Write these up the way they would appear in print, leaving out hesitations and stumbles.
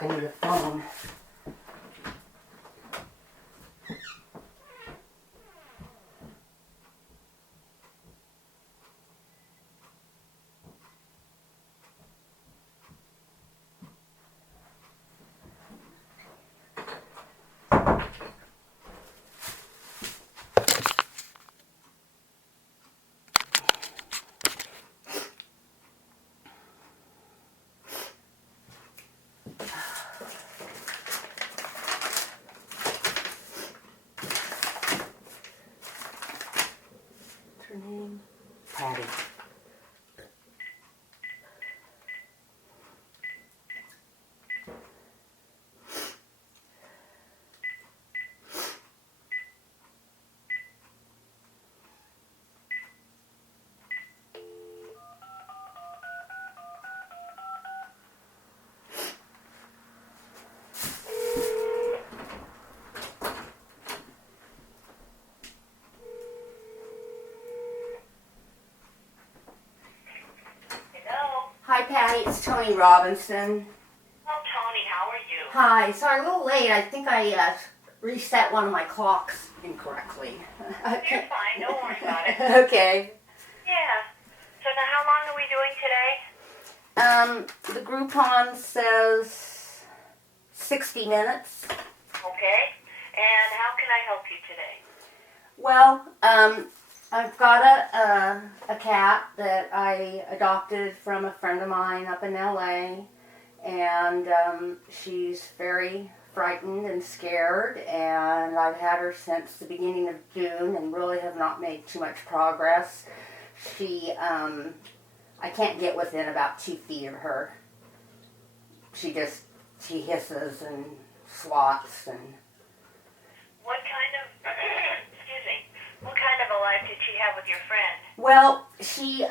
talking to the phone. Her name? Patty. Hi, Patty. It's Tony Robinson. Oh, Tony, how are you? Hi. Sorry, a little late. I think I reset one of my clocks incorrectly. You're fine. Don't worry about it. Okay. Yeah. So now how long are we doing today? The Groupon says 60 minutes. Okay. And how can I help you today? Well, I've got a cat that I adopted from a friend of mine up in LA, and she's very frightened and scared, and I've had her since the beginning of June and really have not made too much progress. She, I can't get within about 2 feet of her. She hisses and swats and... What kind of, excuse me, what kind of a life did she have with your friend? Well, she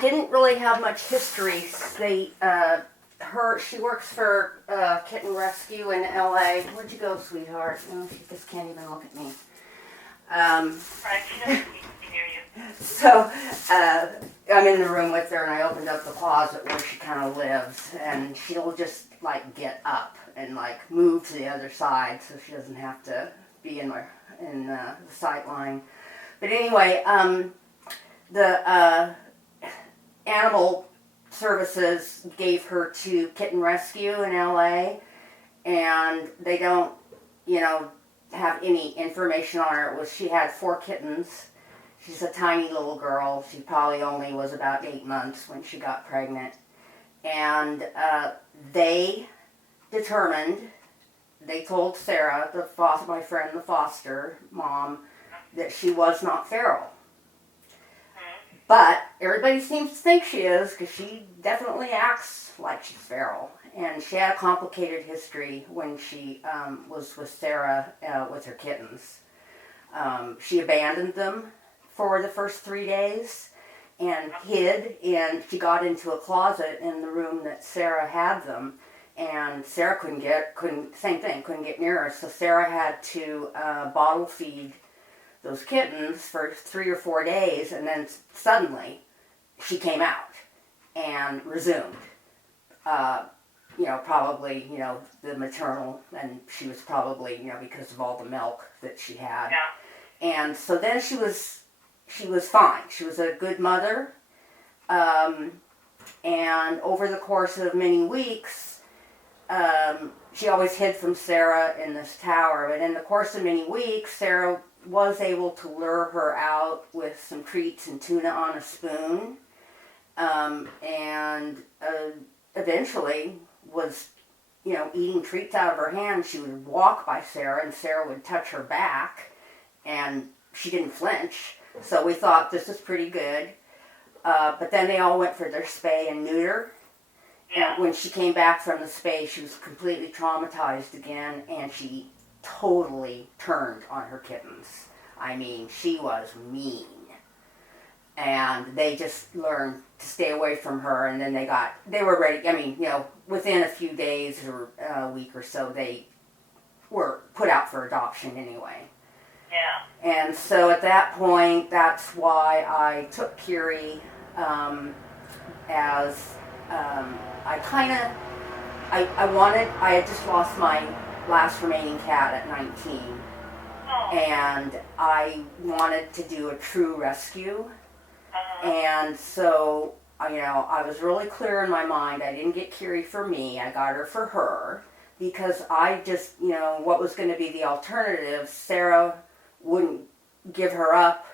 didn't really have much history. She works for Kitten Rescue in LA. Where'd you go, sweetheart? No, she just can't even look at me. Right, she doesn't hear you. So I'm in the room with her, and I opened up the closet where she kind of lives, and she'll just like get up and like move to the other side so she doesn't have to be in the sight line. But anyway, the animal services gave her to Kitten Rescue in LA, and they don't, have any information on her. She had 4 kittens. She's a tiny little girl. She probably only was about 8 months when she got pregnant. And they told Sarah, my friend, the foster mom, that she was not feral. But everybody seems to think she is, because she definitely acts like she's feral. And she had a complicated history when she was with Sarah with her kittens. She abandoned them for the first 3 days and hid, and she got into a closet in the room that Sarah had them. And Sarah couldn't get near her. So Sarah had to bottle feed those kittens for 3 or 4 days, and then suddenly she came out and resumed. Probably, the maternal, and she was probably, because of all the milk that she had. Yeah. And so then she was fine. She was a good mother. And over the course of many weeks, she always hid from Sarah in this tower. But in the course of many weeks, Sarah was able to lure her out with some treats and tuna on a spoon. And eventually was, eating treats out of her hand. She would walk by Sarah, and Sarah would touch her back, and she didn't flinch. So we thought, this is pretty good. But then they all went for their spay and neuter. Yeah. And when she came back from the spay, she was completely traumatized again, and she totally turned on her kittens. I mean, she was mean. And they just learned to stay away from her, and then they were ready. Within a few days or a week or so, they were put out for adoption anyway. Yeah. And so at that point, that's why I took Kiri as I kind of I had just lost my last remaining cat at 19, Oh. and I wanted to do a true rescue. Uh-huh. And so, I was really clear in my mind. I didn't get Kiri for me. I got her for her because I just, what was going to be the alternative? Sarah wouldn't give her up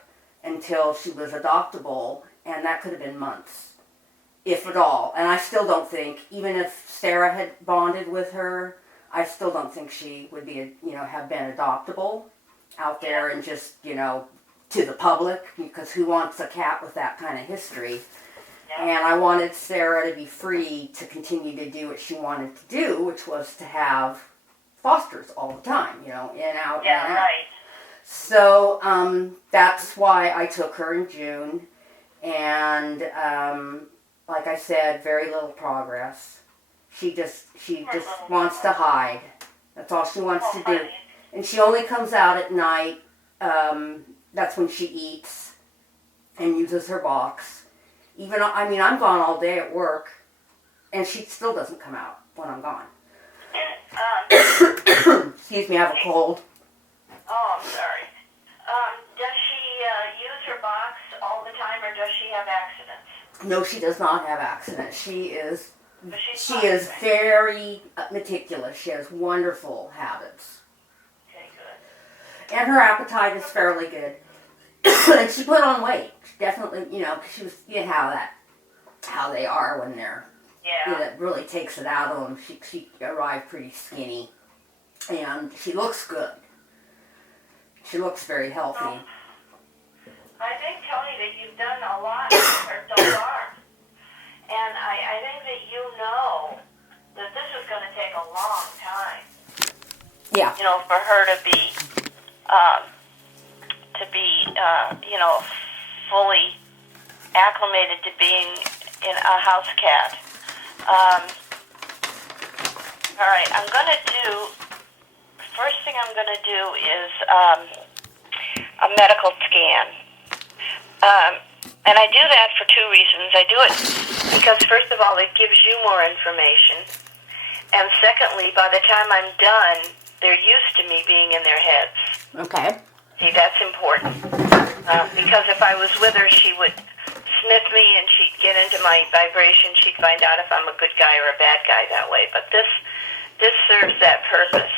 until she was adoptable, and that could have been months, if at all. And I still don't think, even if Sarah had bonded with her, I still don't think she would be, have been adoptable out there and just, to the public, because who wants a cat with that kind of history? Yeah. And I wanted Sarah to be free to continue to do what she wanted to do, which was to have fosters all the time, in, out, Yeah, in, out. right. So that's why I took her in June, and like I said, very little progress. She just wants to hide. That's all she wants to do. And she only comes out at night. That's when she eats and uses her box. I'm gone all day at work, and she still doesn't come out when I'm gone. Excuse me, I have a cold. Oh, I'm sorry. Does she use her box all the time, or does she have accidents? No, she does not have accidents. She is But she's She fine, is right? very meticulous. She has wonderful habits. Okay, good. And her appetite is fairly good. And she put on weight. She definitely, she was, how they are when they're, Yeah. it really takes it out of them. She arrived pretty skinny. And she looks good. She looks very healthy. Well, I think, Tony, that you've done a lot with her so far. And I think that you know that this is going to take a long time. Yeah. For her to be, fully acclimated to being in a house cat. All right, first thing I'm going to do is a medical scan. And I do that for two reasons. I do it because, first of all, it gives you more information. And secondly, by the time I'm done, they're used to me being in their heads. Okay. See, that's important. Because if I was with her, she would sniff me and she'd get into my vibration. She'd find out if I'm a good guy or a bad guy that way. But this serves that purpose.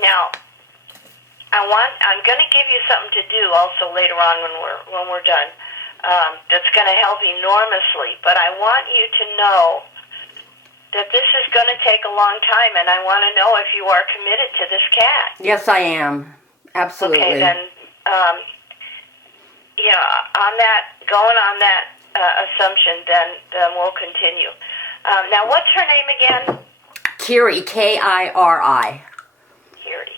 Now, I'm going to give you something to do also later on when we're done. That's going to help enormously. But I want you to know that this is going to take a long time, and I want to know if you are committed to this cat. Yes, I am. Absolutely. Okay, then, going on that assumption, then we'll continue. Now, what's her name again? Kiri, Kiri. Kiri.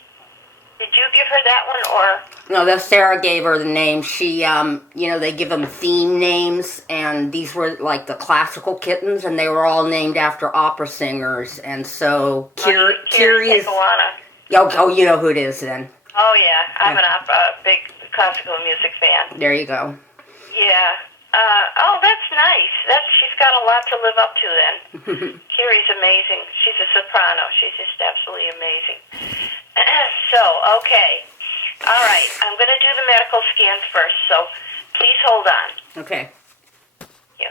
Did you give her that one, or? No, that Sarah gave her the name. She, they give them theme names, and these were like the classical kittens, and they were all named after opera singers. And so Kiri is. Oh, you know who it is then. Oh yeah, I'm a big classical music fan. There you go. Yeah. That's nice. She's got a lot to live up to then. Kiri's amazing. She's a soprano. She's just absolutely amazing. So, okay. All right. I'm going to do the medical scan first, so please hold on. Okay. Yeah.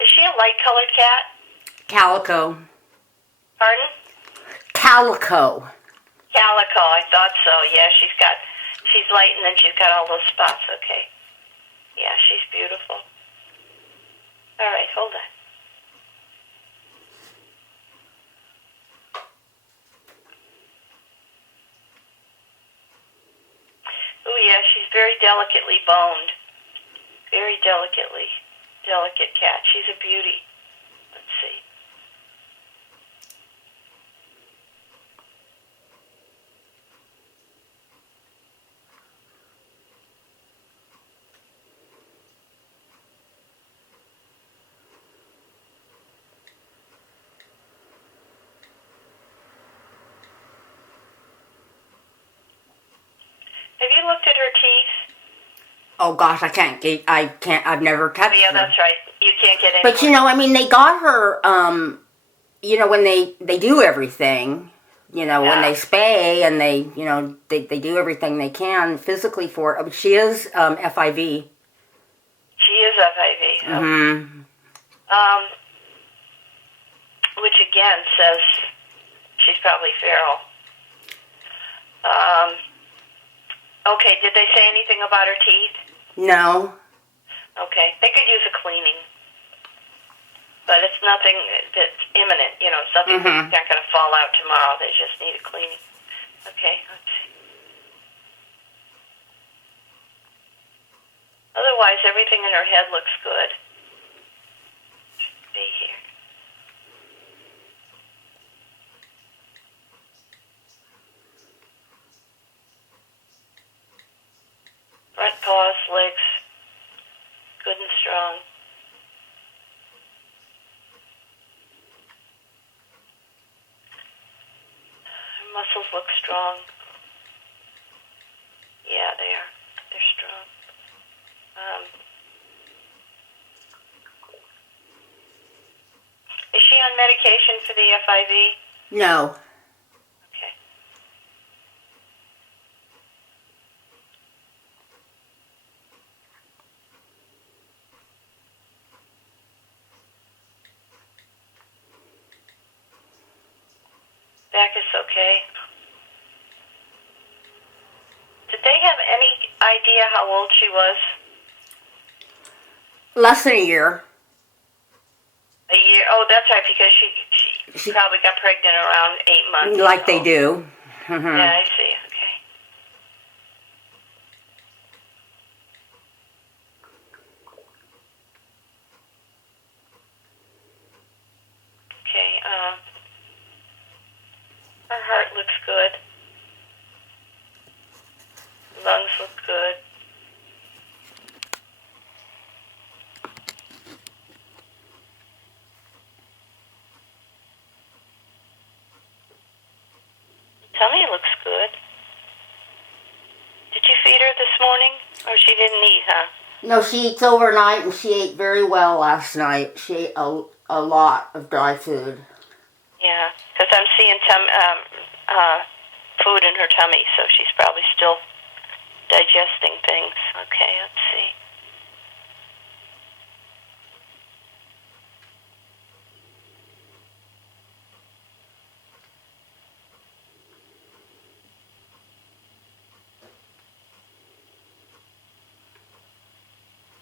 Is she a light-colored cat? Calico. Pardon? Calico. Calico, I thought so. Yeah, she's light and then she's got all those spots, okay. Yeah, she's beautiful. All right, hold on. Oh yeah, she's very delicately boned. Very delicate cat. She's a beauty. Let's see. Oh gosh, I've never touched Yeah, her. that's right. You can't get any. But I mean, they got her. When they do everything. When they spay and they do everything they can physically for it. She is FIV. She is FIV. Mm-hmm. Which again says she's probably feral. Okay, did they say anything about her teeth? No. Okay, they could use a cleaning. But it's nothing that's imminent, it's nothing that's not going to fall out tomorrow. They just need a cleaning. Okay, let's see. Otherwise, everything in her head looks good. Should be here. Front paws, legs, good and strong. Her muscles look strong. Yeah, they are. They're strong. Is she on medication for the FIV? No. Okay. Back is okay. Did they have any idea how old she was? Less than a year. A year? Oh, that's right, because she probably got pregnant around 8 months. Like they do. Mm-hmm. Yeah, I see. Okay. Okay. Her heart looks good. Lungs look good. Tummy looks good. Did you feed her this morning? Or she didn't eat, huh? No, she eats overnight, and she ate very well last night. She ate a lot of dry food. Yeah, because I'm seeing some food in her tummy, so she's probably still digesting things. Okay, let's see.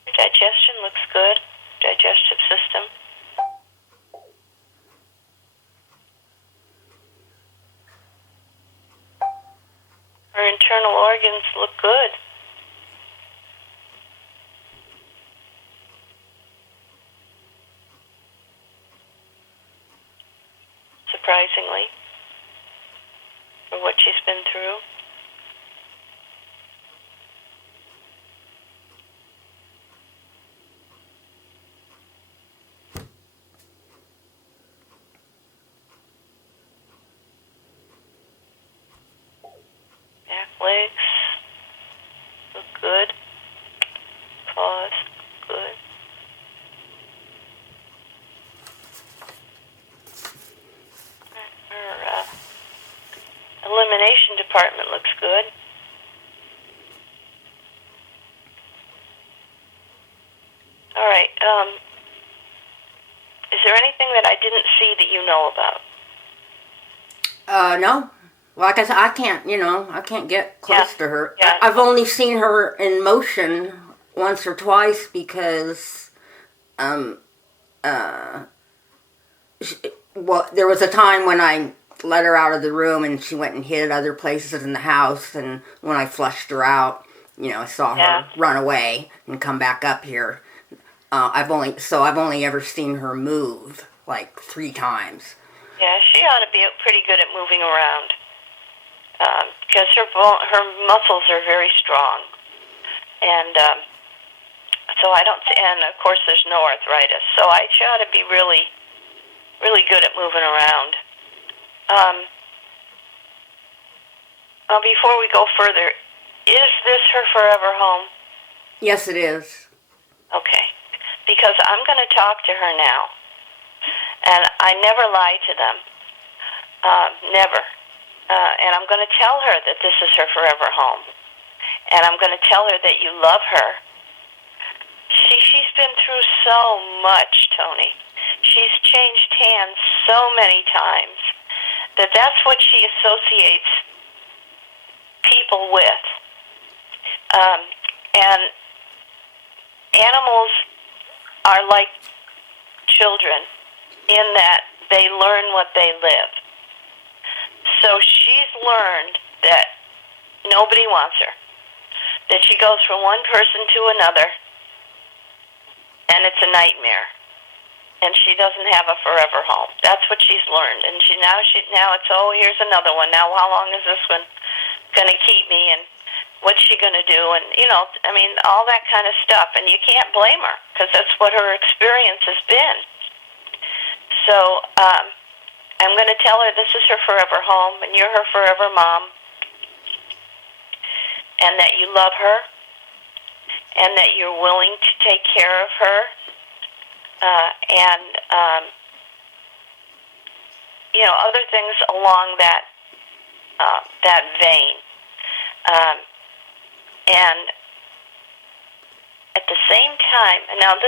Her digestion looks good. Digestive system. Her internal organs look good. Surprisingly, for what she's been through. Back legs look good. Paws good. Her elimination department looks good. All right. Is there anything that I didn't see that you know about? No. Like I said, I can't get close to her. Yeah. I've only seen her in motion once or twice because, there was a time when I let her out of the room and she went and hid other places in the house, and when I flushed her out, I saw her run away and come back up here. I've only ever seen her move like 3 times. Yeah, she ought to be pretty good at moving around because her muscles are very strong, and so I don't. And of course, there's no arthritis, so she ought to be really, really good at moving around. Before we go further, is this her forever home? Yes, it is. Okay. Because I'm going to talk to her now. And I never lie to them. Never. And I'm going to tell her that this is her forever home. And I'm going to tell her that you love her. She's been through so much, Tony. She's changed hands so many times that's what she associates people with. And animals are like children in that they learn what they live. So she's learned that nobody wants her, that she goes from one person to another, and it's a nightmare, and she doesn't have a forever home. That's what she's learned, and now it's, oh, here's another one. Now how long is this one going to keep me, and what's she going to do, and, all that kind of stuff, and you can't blame her, because that's what her experience has been. So I'm going to tell her this is her forever home, and you're her forever mom, and that you love her, and that you're willing to take care of her, and other things along that vein. And at the same time, now I'm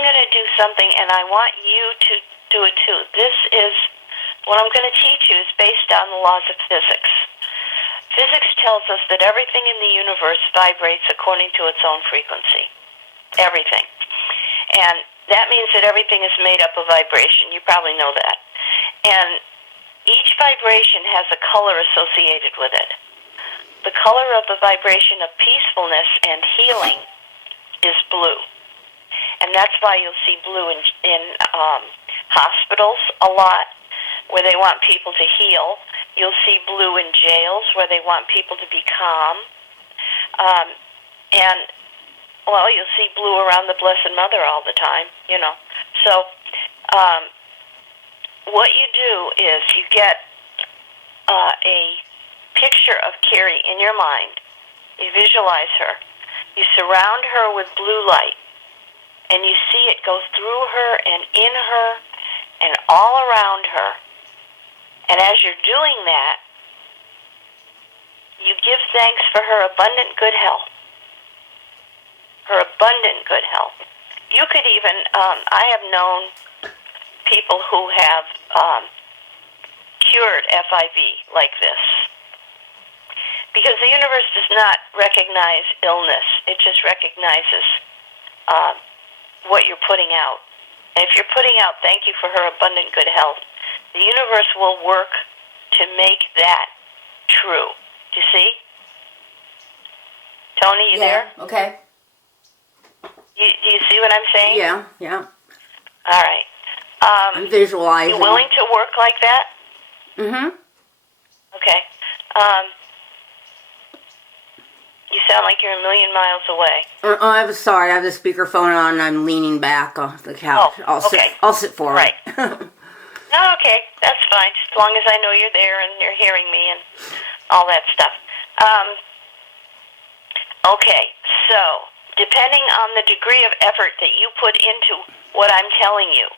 going to do something, and I want you to do it too. This is, what I'm going to teach you is based on the laws of physics. Physics tells us that everything in the universe vibrates according to its own frequency. Everything. And that means that everything is made up of vibration. You probably know that. And each vibration has a color associated with it. The color of the vibration of peacefulness and healing is blue. And that's why you'll see blue in hospitals a lot, where they want people to heal. You'll see blue in jails, where they want people to be calm. You'll see blue around the Blessed Mother all the time, So what you do is you get a picture of Kiri in your mind. You visualize her. You surround her with blue light, and you see it go through her and in her and all around her. And as you're doing that, you give thanks for her abundant good health. Her abundant good health. You could even, I have known people who have cured FIV like this. Because the universe does not recognize illness. It just recognizes what you're putting out. And if you're putting out, thank you for her abundant good health, the universe will work to make that true. Do you see? Tony, you there? Okay. Do you see what I'm saying? Yeah. All right. I'm visualizing. You willing to work like that? Mm-hmm. Okay. You sound like you're a million miles away. I'm sorry. I have the speakerphone on, and I'm leaning back off the couch. Okay. I'll sit forward. Right. No, okay. That's fine. As long as I know you're there and you're hearing me and all that stuff. Okay. So, depending on the degree of effort that you put into what I'm telling you,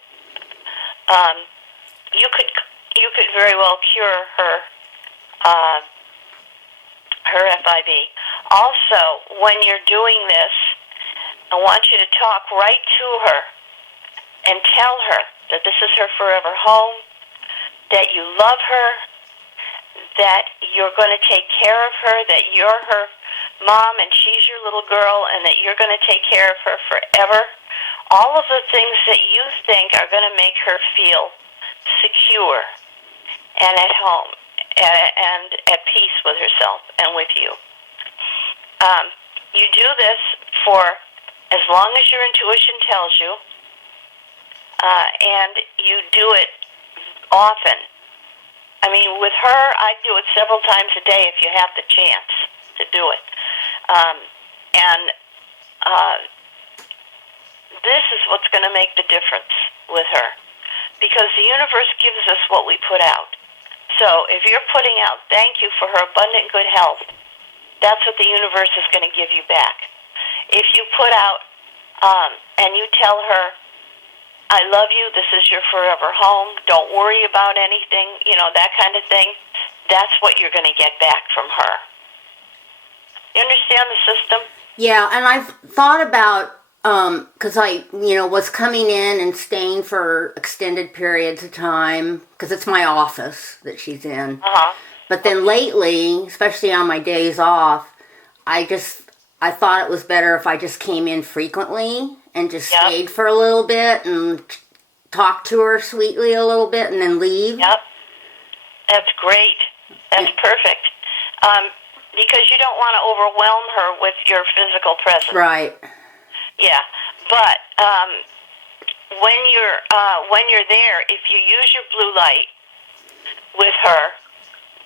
you could very well cure her FIV. Also, when you're doing this, I want you to talk right to her and tell her that this is her forever home, that you love her, that you're going to take care of her, that you're her mom and she's your little girl, and that you're going to take care of her forever. All of the things that you think are going to make her feel secure and at home and at peace with herself and with you. You do this for as long as your intuition tells you, and you do it often. I mean, with her, I do it several times a day if you have the chance to do it. This is what's going to make the difference with her, because the universe gives us what we put out. So if you're putting out, thank you for her abundant good health, that's what the universe is going to give you back. If you put out and you tell her, I love you, this is your forever home, don't worry about anything, that kind of thing, that's what you're going to get back from her. You understand the system? Yeah, and I've thought about, because I, was coming in and staying for extended periods of time, because it's my office that she's in. Uh-huh. But then lately, especially on my days off, I thought it was better if I just came in frequently and just stayed for a little bit and talked to her sweetly a little bit and then leave. Yep. That's great. That's perfect. Because you don't want to overwhelm her with your physical presence. Right. Yeah. But when you're there, if you use your blue light with her,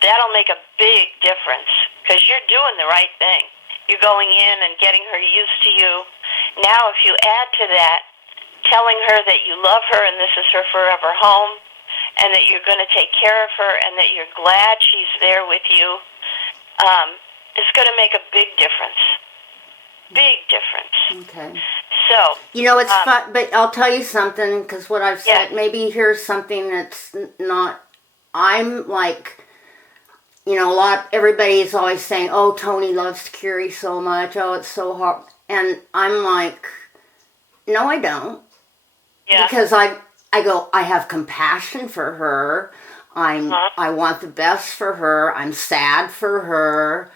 that'll make a big difference because you're doing the right thing. You're going in and getting her used to you. Now, if you add to that, telling her that you love her and this is her forever home, and that you're going to take care of her, and that you're glad she's there with you, it's going to make a big difference. Big difference. Okay. So it's fun, but I'll tell you something, because what I've said, maybe here's something that's not. I'm like. Everybody's always saying, oh, Tony loves Kiri so much. Oh, it's so hard. And I'm like, no, I don't. Yeah. Because I go, I have compassion for her. I want the best for her. I'm sad for her.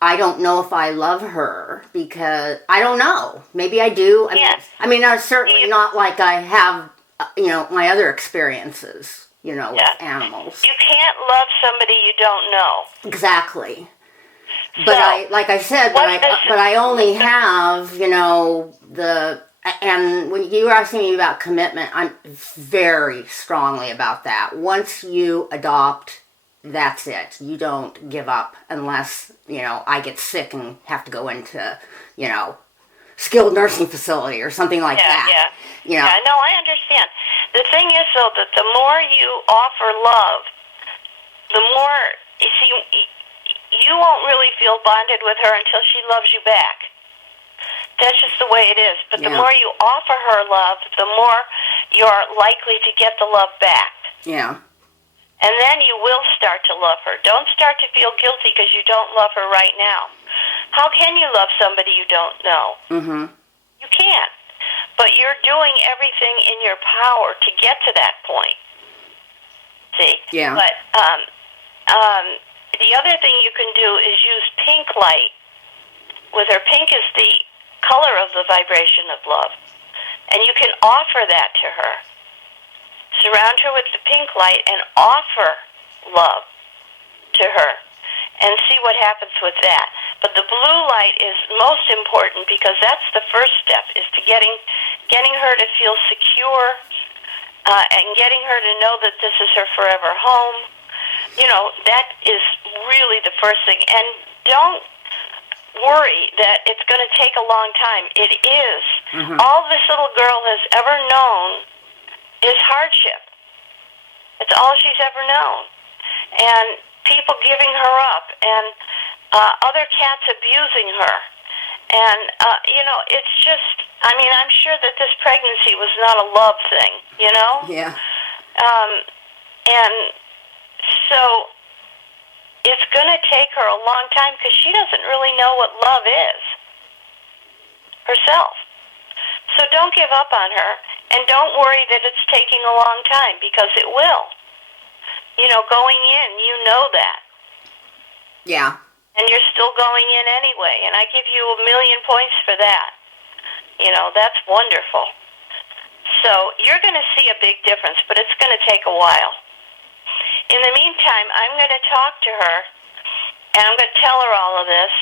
I don't know if I love her because I don't know. Maybe I do. I mean, I'm certainly not like I have, my other experiences. With animals. You can't love somebody you don't know. Exactly. But I only have, and when you were asking me about commitment, I'm very strongly about that. Once you adopt, that's it. You don't give up unless, I get sick and have to go into, skilled nursing facility or something like that. Yeah, no, I understand. The thing is, though, that the more you offer love, the more, you see, you won't really feel bonded with her until she loves you back. That's just the way it is. But the more you offer her love, the more you're likely to get the love back. Yeah. And then you will start to love her. Don't start to feel guilty because you don't love her right now. How can you love somebody you don't know? Mm-hmm. You can't. But you're doing everything in your power to get to that point. See? Yeah. But the other thing you can do is use pink light. With her, pink is the color of the vibration of love. And you can offer that to her. Surround her with the pink light and offer love to her. And see what happens with that. But the blue light is most important because that's the first step, is to getting her to feel secure and getting her to know that this is her forever home. That is really the first thing. And don't worry that it's going to take a long time. It is. Mm-hmm. All this little girl has ever known is hardship. It's all she's ever known. And people giving her up, and other cats abusing her. And, it's just, I'm sure that this pregnancy was not a love thing, Yeah. And so it's going to take her a long time because she doesn't really know what love is herself. So don't give up on her, and don't worry that it's taking a long time because it will. Going in, you know that. Yeah. And you're still going in anyway, and I give you 1,000,000 points for that. That's wonderful. So you're going to see a big difference, but it's going to take a while. In the meantime, I'm going to talk to her, and I'm going to tell her all of this,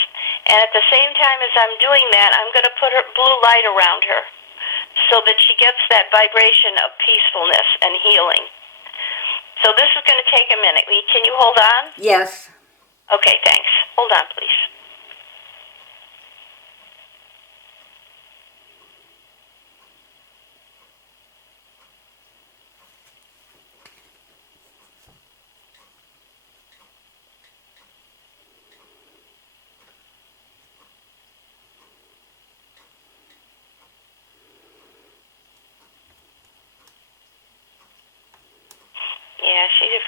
and at the same time as I'm doing that, I'm going to put her blue light around her so that she gets that vibration of peacefulness and healing. So this is going to take a minute. Can you hold on? Yes. Okay, thanks. Hold on, please.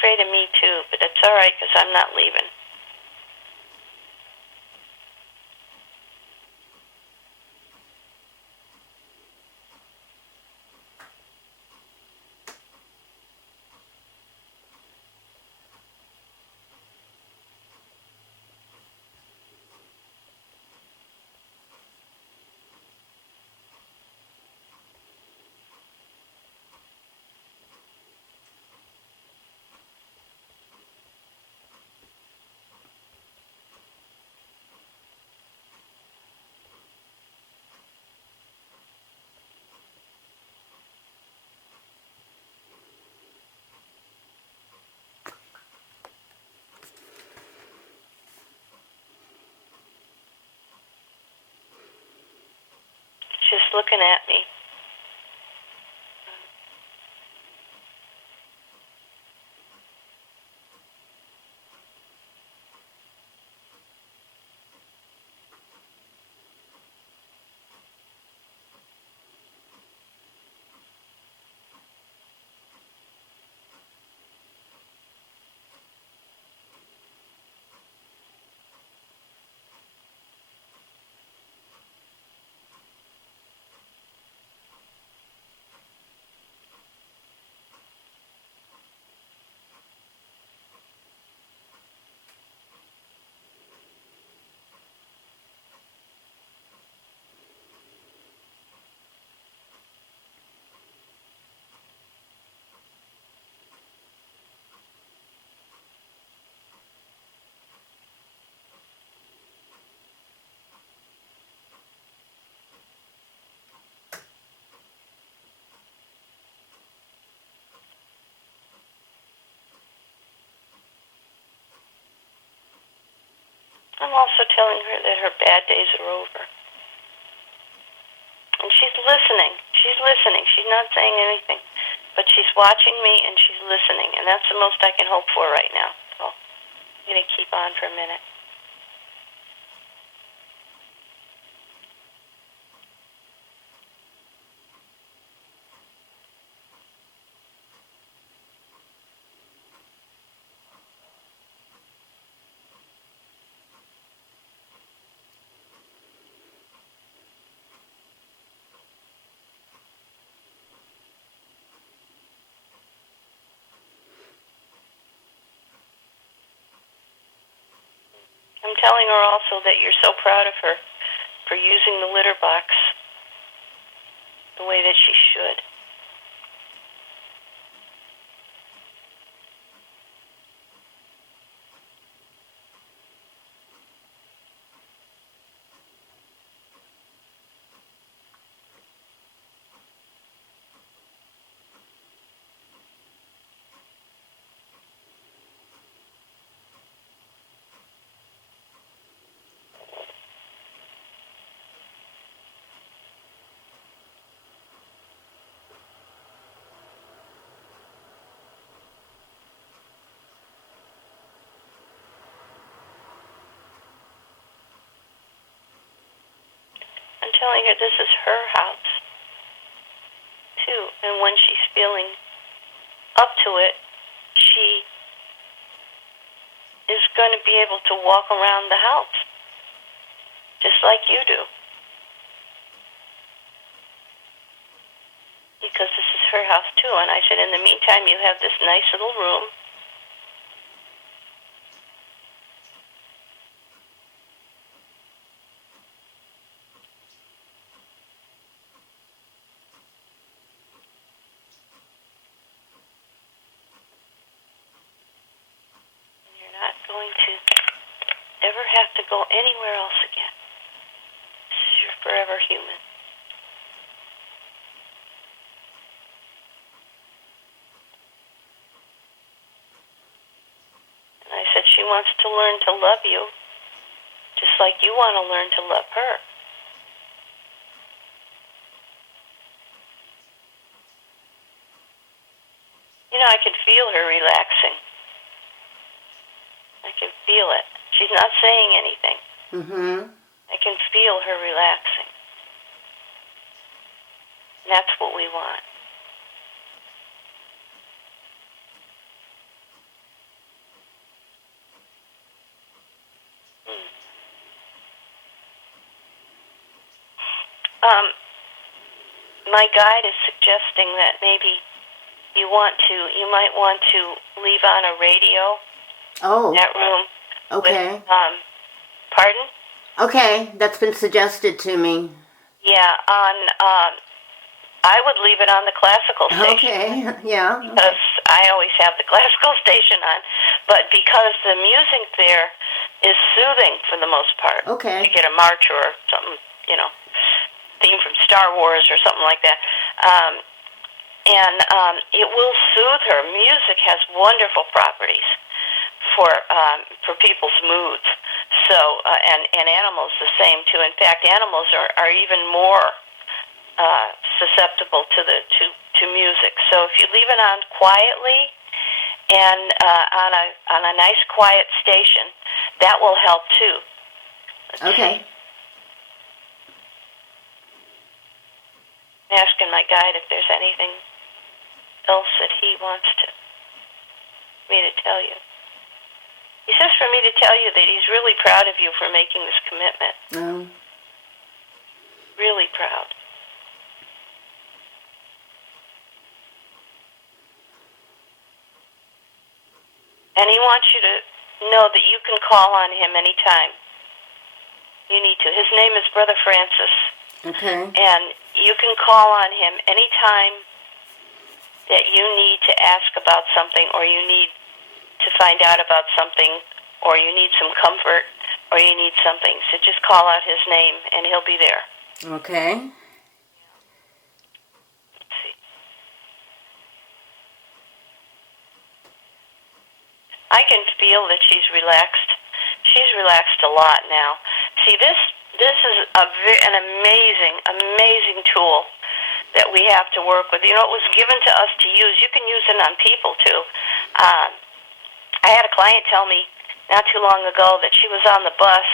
afraid of me too, but it's all right because I'm not leaving. Just looking at me. I'm also telling her that her bad days are over. And she's listening. She's listening. She's not saying anything. But she's watching me and she's listening. And that's the most I can hope for right now. So I'm going to keep on for a minute. I'm telling her also that you're so proud of her for using the litter box the way that she should. I'm telling her this is her house, too. And when she's feeling up to it, she is going to be able to walk around the house, just like you do. Because this is her house, too. And I said, in the meantime, you have this nice little room. You're not going to ever have to go anywhere else again. You're forever human. And I said she wants to learn to love you, just like you want to learn to love her. You know, I can feel her relaxing. I can feel it. She's not saying anything. Mm-hmm. I can feel her relaxing. And that's what we want. my guide is suggesting that maybe you might want to leave on a radio. Oh. That room. Okay. With, pardon? Okay, that's been suggested to me. Yeah, I would leave it on the classical station. Okay, yeah. Because I always have the classical station on. But because the music there is soothing for the most part. Okay. You get a march or something, theme from Star Wars or something like that. And it will soothe her. Music has wonderful properties for people's moods. So, and animals the same too. In fact, animals are even more susceptible to music. So if you leave it on quietly and on a nice quiet station, that will help too. Okay. I'm asking my guide if there's anything else that he wants me to tell you. He says for me to tell you that he's really proud of you for making this commitment. Really proud. And he wants you to know that you can call on him anytime you need to. His name is Brother Francis. Okay. And you can call on him anytime that you need to ask about something, or you need to find out about something, or you need some comfort, or you need something. So just call out his name, and he'll be there. Okay. Let's see. I can feel that she's relaxed. She's relaxed a lot now. See, this is an amazing tool that we have to work with. It was given to us to use. You can use it on people, too. I had a client tell me not too long ago that she was on the bus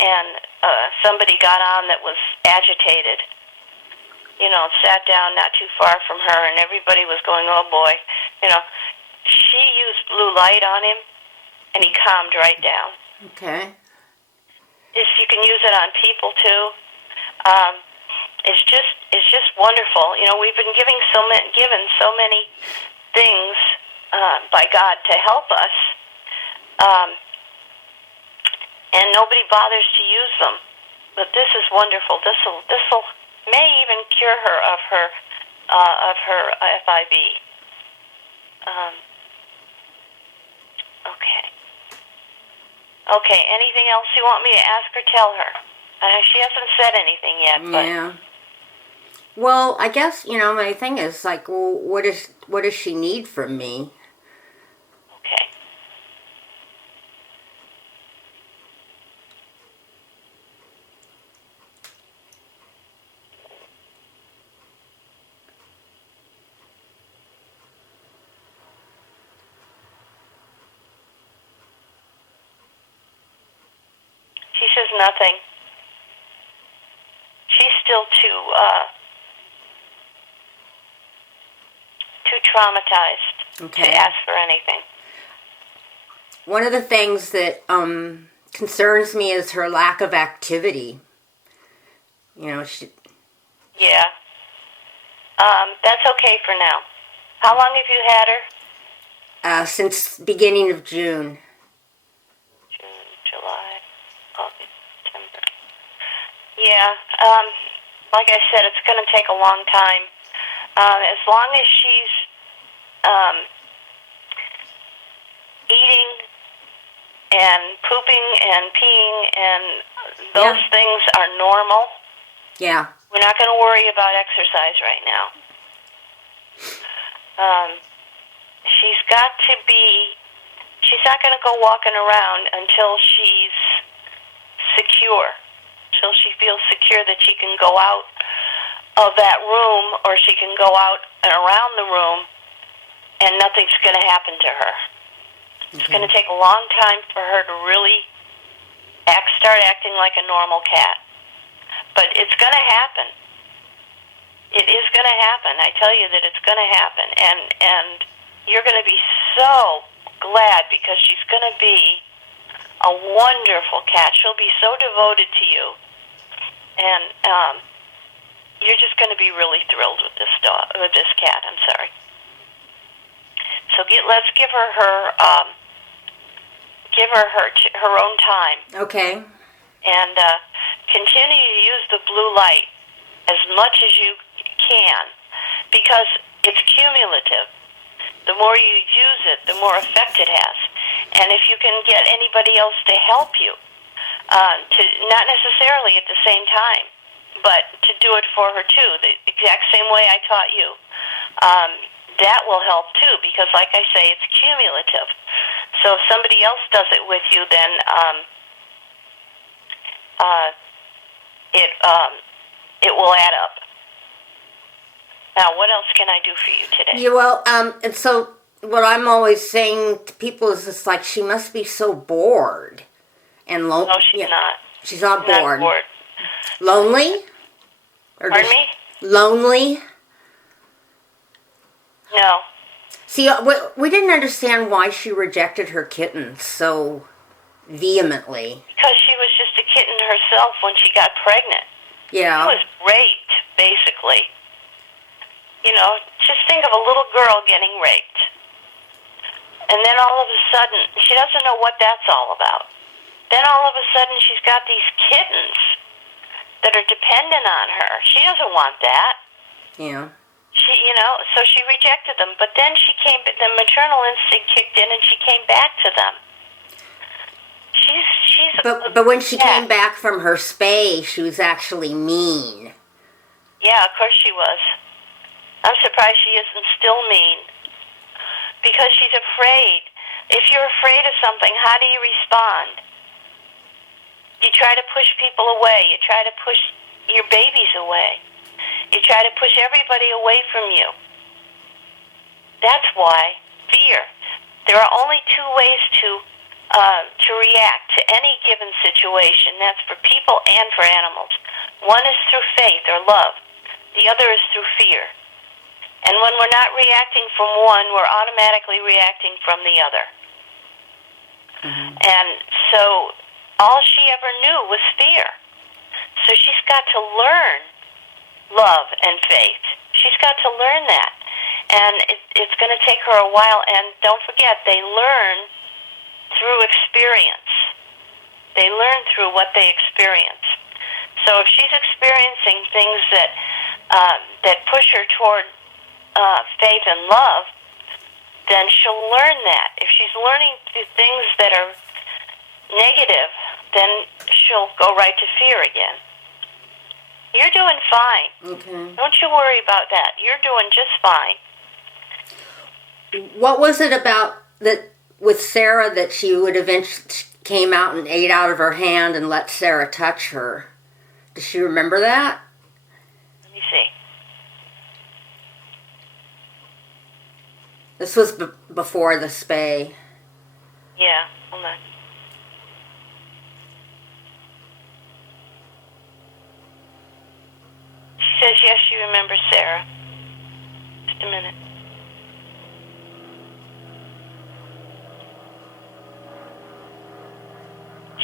and somebody got on that was agitated, sat down not too far from her, and everybody was going, oh boy. She used blue light on him, and he calmed right down. Okay. You can use it on people, too. It's just wonderful. We've been given so many things by God to help us, and nobody bothers to use them. But this is wonderful. This may even cure her of her FIV. Okay. Anything else you want me to ask or tell her? She hasn't said anything yet. But yeah. Well, I guess my thing is like, well, what does she need from me? Okay. She says nothing. She's still too traumatized to ask for anything. One of the things that concerns me is her lack of activity. Yeah. That's okay for now. How long have you had her? Since beginning of June. June, July, August, September. Yeah. Like I said, it's going to take a long time. As long as she's eating and pooping and peeing and those things are normal. Yeah. We're not going to worry about exercise right now. She's not going to go walking around until she's secure, until she feels secure that she can go out of that room or she can go out and around the room and nothing's going to happen to her. It's going to take a long time for her to really start acting like a normal cat. But it's going to happen. It is going to happen. I tell you that it's going to happen. And you're going to be so glad because she's going to be a wonderful cat. She'll be so devoted to you. and you're just going to be really thrilled with this this cat. I'm sorry. So let's give her her own time. Okay. And continue to use the blue light as much as you can, because it's cumulative. The more you use it, the more effect it has. And if you can get anybody else to help you, to not necessarily at the same time, but to do it for her too, the exact same way I taught you, that will help too, because like I say, it's cumulative. So if somebody else does it with you, then it will add up. Now, what else can I do for you today? Yeah, well, and so what I'm always saying to people is just like, she must be so bored and lonely. No, she's not. She's not She's bored. not bored. Lonely? Or Pardon me? Lonely? No. See, we didn't understand why she rejected her kittens so vehemently. Because she was just a kitten herself when she got pregnant. Yeah. She was raped, basically. You know, just think of a little girl getting raped. And then all of a sudden, she doesn't know what that's all about. Then all of a sudden, she's got these kittens that are dependent on her. She doesn't want that. Yeah. So she rejected them. But then the maternal instinct kicked in and she came back to them. But when she came back from her spay, she was actually mean. Yeah, of course she was. I'm surprised she isn't still mean. Because she's afraid. If you're afraid of something, how do you respond? You try to push people away. You try to push your babies away. You try to push everybody away from you. That's why. Fear. There are only two ways to react to any given situation. That's for people and for animals. One is through faith or love. The other is through fear. And when we're not reacting from one, we're automatically reacting from the other. Mm-hmm. And so all she ever knew was fear. So she's got to learn love and faith. She's got to learn that. And it's going to take her a while. And don't forget, they learn through experience. They learn through what they experience. So if she's experiencing things that push her toward faith and love, then she'll learn that. If she's learning things that are negative, then she'll go right to fear again. You're doing fine. Okay. Don't you worry about that. You're doing just fine. What was it about that with Sarah that she would eventually came out and ate out of her hand and let Sarah touch her? Does she remember that? Let me see. This was before the spay. Yeah, hold on. She says, yes, she remembers Sarah. Just a minute.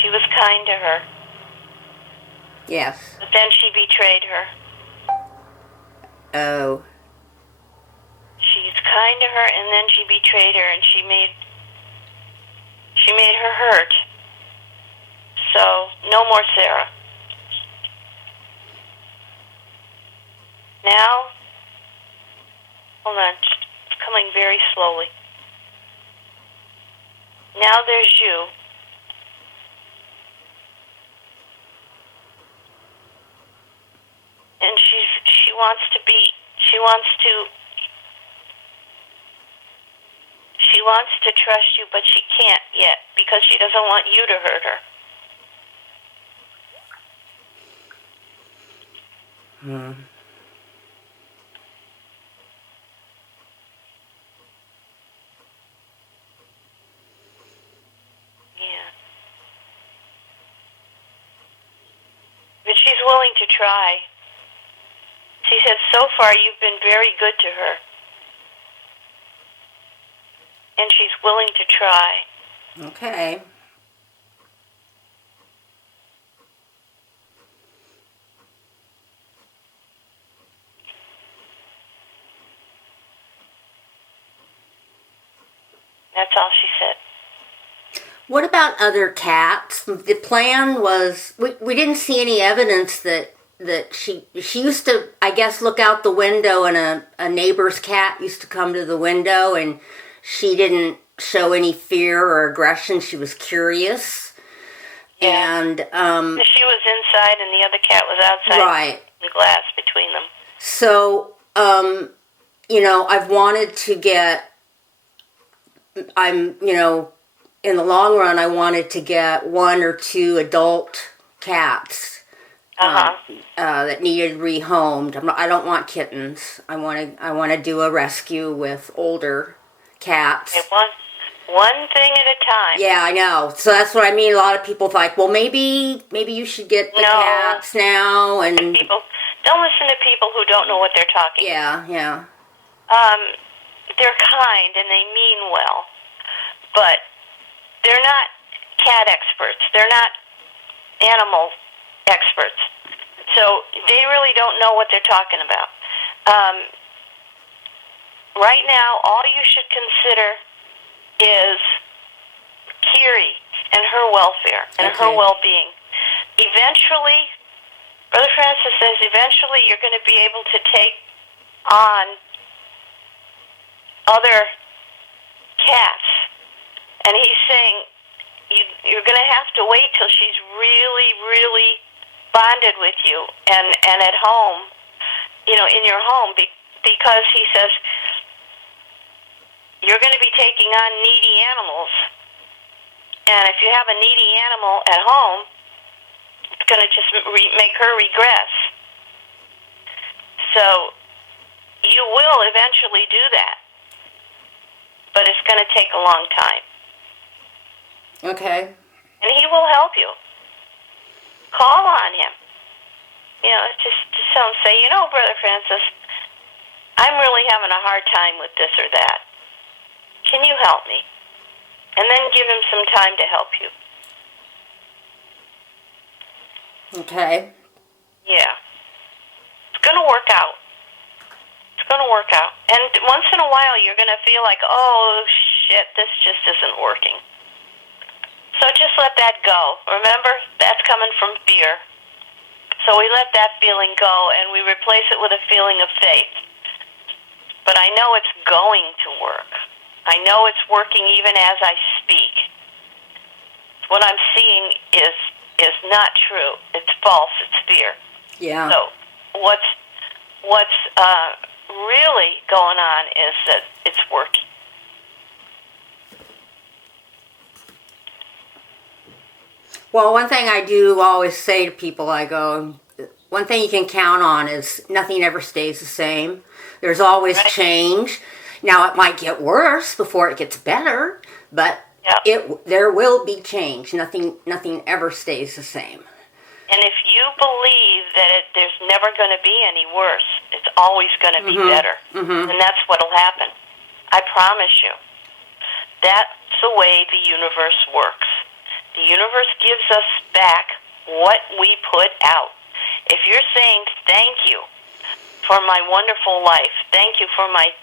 She was kind to her. Yes. But then she betrayed her. Oh. She's kind to her, and then she betrayed her, and she made her hurt. So, no more Sarah. Now, hold on, it's coming very slowly. Now there's you. And she wants to trust you, but she can't yet because she doesn't want you to hurt her. Yeah. But she's willing to try. She said, so far you've been very good to her. And she's willing to try. Okay. That's all she said. What about other cats? The plan was we didn't see any evidence that she used to, I guess, look out the window, and a neighbor's cat used to come to the window, and she didn't show any fear or aggression. She was curious. Yeah. And she was inside and the other cat was outside. Right. The glass between them. So, I've wanted to get, in the long run, I wanted to get 1 or 2 adult cats that needed rehomed. I don't want kittens. I want to do a rescue with older cats. Okay, one thing at a time. Yeah, I know. So that's what I mean. A lot of people think, well, maybe you should get the cats now. And people don't listen to people who don't know what they're talking about. Yeah. They're kind and they mean well, but they're not cat experts. They're not animal experts. So they really don't know what they're talking about. Right now, all you should consider is Kiri and her welfare and her well-being. Eventually, Brother Francis says, eventually you're going to be able to take on other cats. And he's saying you're going to have to wait till she's really, really bonded with you and at home, in your home, because he says, you're going to be taking on needy animals. And if you have a needy animal at home, it's going to just make her regress. So you will eventually do that. But it's going to take a long time. Okay. And he will help you. Call on him. Just tell him, say, Brother Francis, I'm really having a hard time with this or that. Can you help me? And then give him some time to help you. Okay. Yeah. It's going to work out. It's going to work out. And once in a while, you're going to feel like, oh, shit, this just isn't working. So just let that go. Remember, that's coming from fear. So we let that feeling go, and we replace it with a feeling of faith. But I know it's going to work. I know it's working even as I speak. What I'm seeing is not true. It's false. It's fear. Yeah. So what's really going on is that it's working. Well, one thing I do always say to people, I go, one thing you can count on is nothing ever stays the same. There's always change. Now, it might get worse before it gets better, but there will be change. Nothing ever stays the same. And if you believe that there's never going to be any worse, it's always going to be better. Mm-hmm. And that's what will happen. I promise you. That's the way the universe works. The universe gives us back what we put out. If you're saying thank you for my wonderful life, thank you for my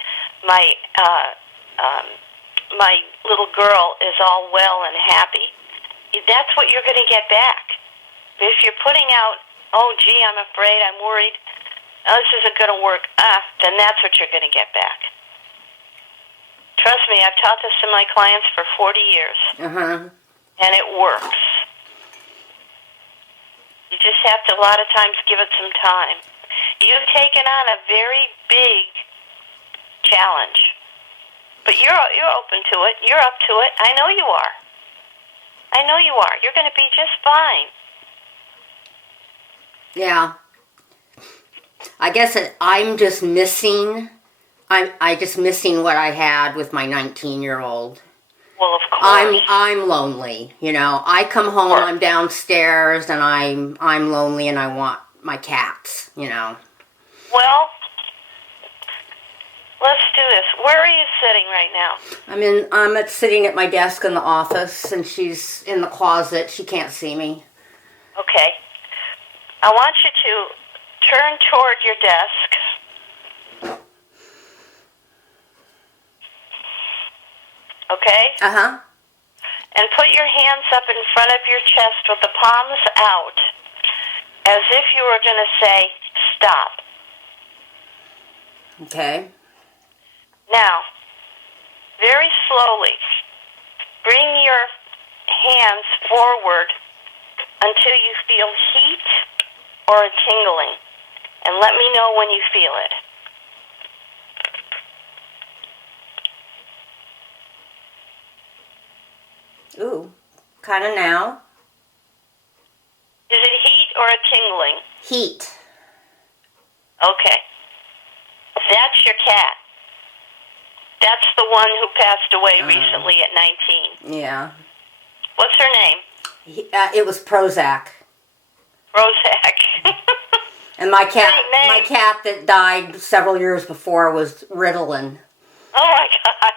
little girl is all well and happy, that's what you're going to get back. If you're putting out, oh, gee, I'm afraid, I'm worried, this isn't going to work, then that's what you're going to get back. Trust me, I've taught this to my clients for 40 years. And it works. You just have to, a lot of times, give it some time. You've taken on a very big challenge. But you're open to it. You're up to it. I know you are. I know you are. You're going to be just fine. Yeah. I guess I'm just missing, I just missing what I had with my 19-year-old. Well, of course. I'm lonely, I come home, I'm downstairs, and I'm lonely, and I want my cats, Well, let's do this. Where are you sitting right now? I'm sitting at my desk in the office, and she's in the closet. She can't see me. Okay. I want you to turn toward your desk. okay? Uh-huh. And put your hands up in front of your chest with the palms out, as if you were going to say, stop. Okay. Now, very slowly, bring your hands forward until you feel heat or a tingling, and let me know when you feel it. Ooh, kind of now. Is it heat or a tingling? Heat. Okay. That's your cat. That's the one who passed away recently at 19. Yeah. What's her name? It was Prozac. Prozac. And my cat, Great name. my cat that died several years before was Ritalin. Oh my God.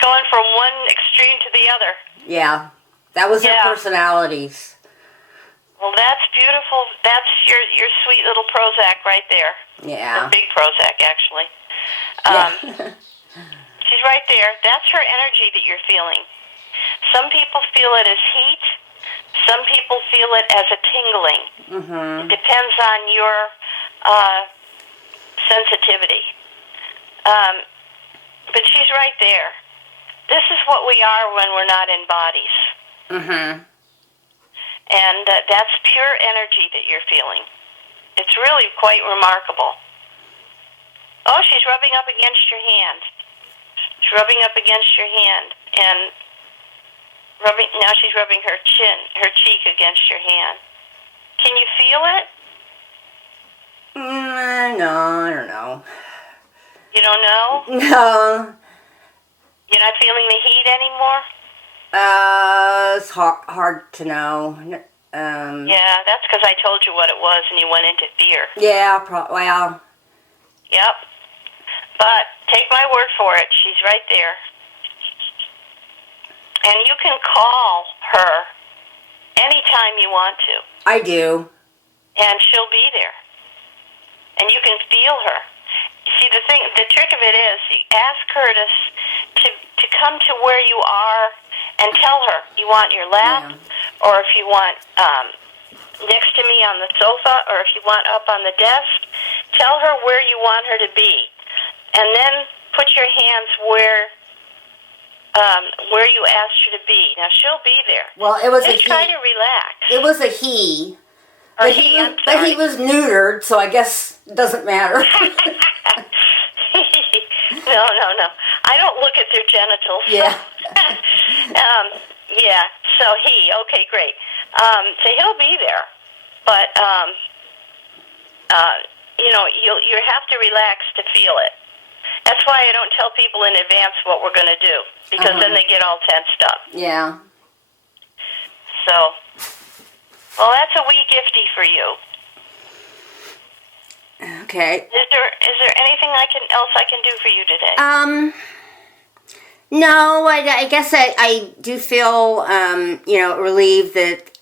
Going from one extreme to the other. Yeah, that was their personalities. Well, that's beautiful. That's your sweet little Prozac right there. Yeah. Or big Prozac, actually. Yeah. She's right there. That's her energy that you're feeling. Some people feel it as heat. Some people feel it as a tingling. Mm-hmm. It depends on your sensitivity. But she's right there. This is what we are when we're not in bodies. Mm-hmm. And that's pure energy that you're feeling. It's really quite remarkable. Oh, she's rubbing up against your hand. She's rubbing up against your hand. And now she's rubbing her cheek against your hand. Can you feel it? No, I don't know. You don't know? No. You're not feeling the heat anymore? It's hard to know. Yeah, that's because I told you what it was and you went into fear. Yeah, well. Yep. But take my word for it, she's right there. And you can call her anytime you want to. I do. And she'll be there. And you can feel her. See, the trick of it is, you ask her to come to where you are and tell her you want your lap, or if you want next to me on the sofa, or if you want up on the desk. Tell her where you want her to be, and then put your hands where you asked her to be. Now she'll be there. Well, it was just try to relax. It was a he. Or but he was neutered, so I guess it doesn't matter. No. I don't look at their genitals. Yeah. Yeah. So okay, great. So he'll be there, but you have to relax to feel it. That's why I don't tell people in advance what we're going to do, because then they get all tensed up. Yeah. So, well, that's a wee gifty for you. Okay. Is there anything else I can do for you today? No, I guess I do feel, relieved that,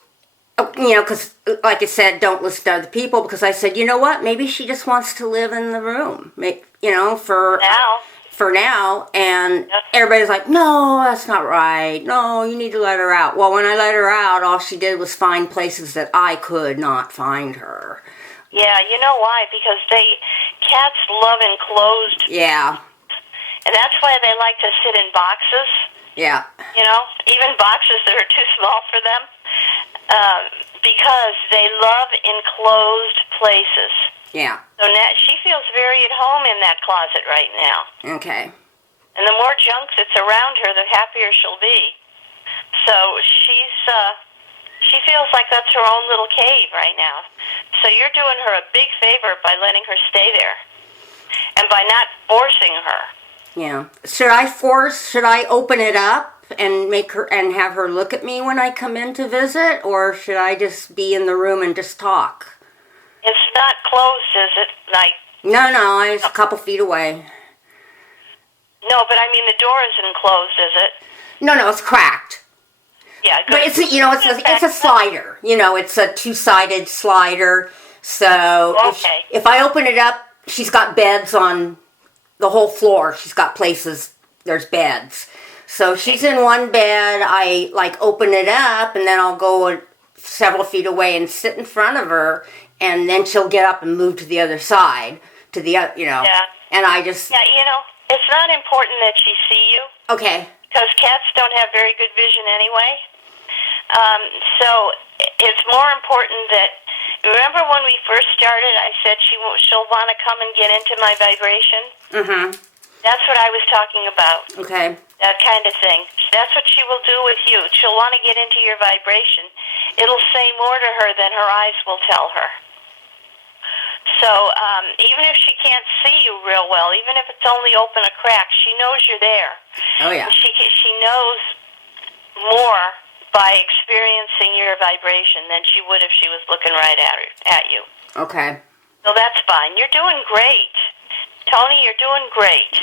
because, like I said, don't listen to other people, because I said, you know what, maybe she just wants to live in the room, for now, and everybody's like, no, that's not right, no, you need to let her out. Well, when I let her out, all she did was find places that I could not find her. Yeah, you know why? Because cats love enclosed. Yeah. And that's why they like to sit in boxes. Yeah. Even boxes that are too small for them. Because they love enclosed places. Yeah. So now she feels very at home in that closet right now. Okay. And the more junk that's around her, the happier she'll be. So she feels like that's her own little cave right now. So you're doing her a big favor by letting her stay there. And by not forcing her. Yeah. Should I open it up and have her look at me when I come in to visit, or should I just be in the room and just talk? It's not closed, is it? No, it's a couple feet away. No, but I mean the door isn't closed, is it? No, it's cracked. Yeah, good. But it's a slider. It's a two-sided slider. So if I open it up, she's got beds on the whole floor. She's got places. There's beds. So she's in one bed. I like open it up, and then I'll go several feet away and sit in front of her, and then she'll get up and move to the other side, to the other, Yeah. And I just Yeah, it's not important that she see you. okay. Because cats don't have very good vision anyway. So it's more important that, remember when we first started, I said she'll want to come and get into my vibration? Mm-hmm. That's what I was talking about. Okay. That kind of thing. That's what she will do with you. She'll want to get into your vibration. It'll say more to her than her eyes will tell her. So even if she can't see you real well, even if it's only open a crack, she knows you're there. Oh, yeah. And she knows more by experiencing your vibration than she would if she was looking right at you. Okay. So that's fine. You're doing great. Tony, you're doing great.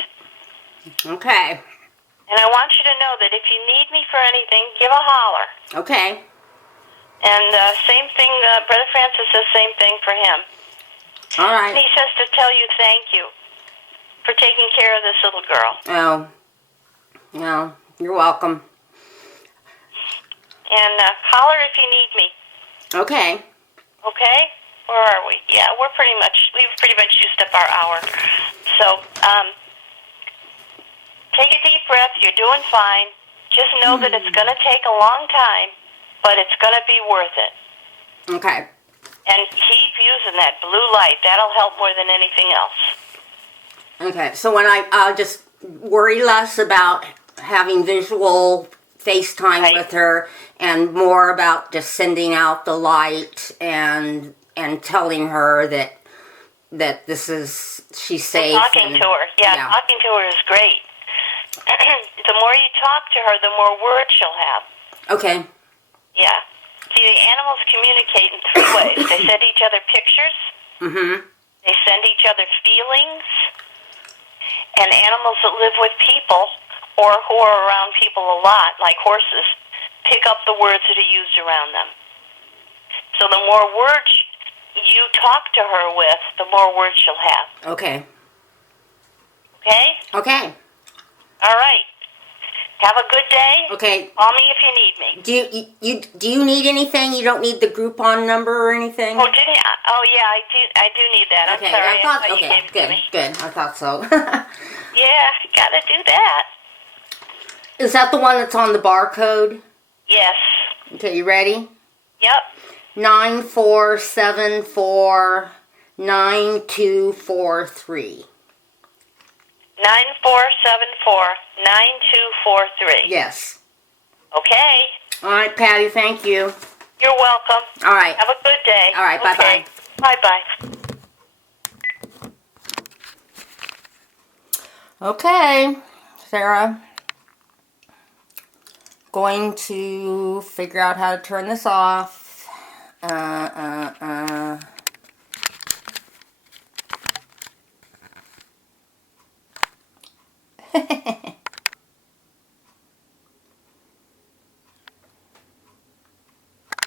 Okay. And I want you to know that if you need me for anything, give a holler. Okay. And same thing, Brother Francis says same thing for him. All right. And he says to tell you thank you for taking care of this little girl. Oh. No, you're welcome. And holler if you need me. Okay. Okay? Where are we? Yeah, we've pretty much used up our hour. So, take a deep breath. You're doing fine. Just know that it's going to take a long time, but it's going to be worth it. Okay. And keep using that blue light. That'll help more than anything else. Okay, so when I'll just worry less about having visual FaceTime Right. with her and more about just sending out the light and telling her that this is, she's safe. Talking to her. Yeah, talking to her is great. The more you talk to her, the more words she'll have. Okay. Yeah. See, the animals communicate in three ways. They send each other pictures. Mm-hmm. They send each other feelings. And animals that live with people or who are around people a lot, like horses, pick up the words that are used around them. So the more words you talk to her with, the more words she'll have. Okay. Okay? Okay. All right. Have a good day. Okay. Call me if you need me. Do you need anything? You don't need the Groupon number or anything? Oh, didn't you? Oh, yeah, I do need that. Okay, I'm sorry. I thought you okay, gave it to me. good. I thought so. Yeah, gotta do that. Is that the one that's on the barcode? Yes. Okay, you ready? Yep. 94749243. 9474-9243. Yes. Okay. All right, Patty, thank you. You're welcome. All right. Have a good day. All right, okay. bye-bye. Bye-bye. Okay, Sarah. Going to figure out how to turn this off.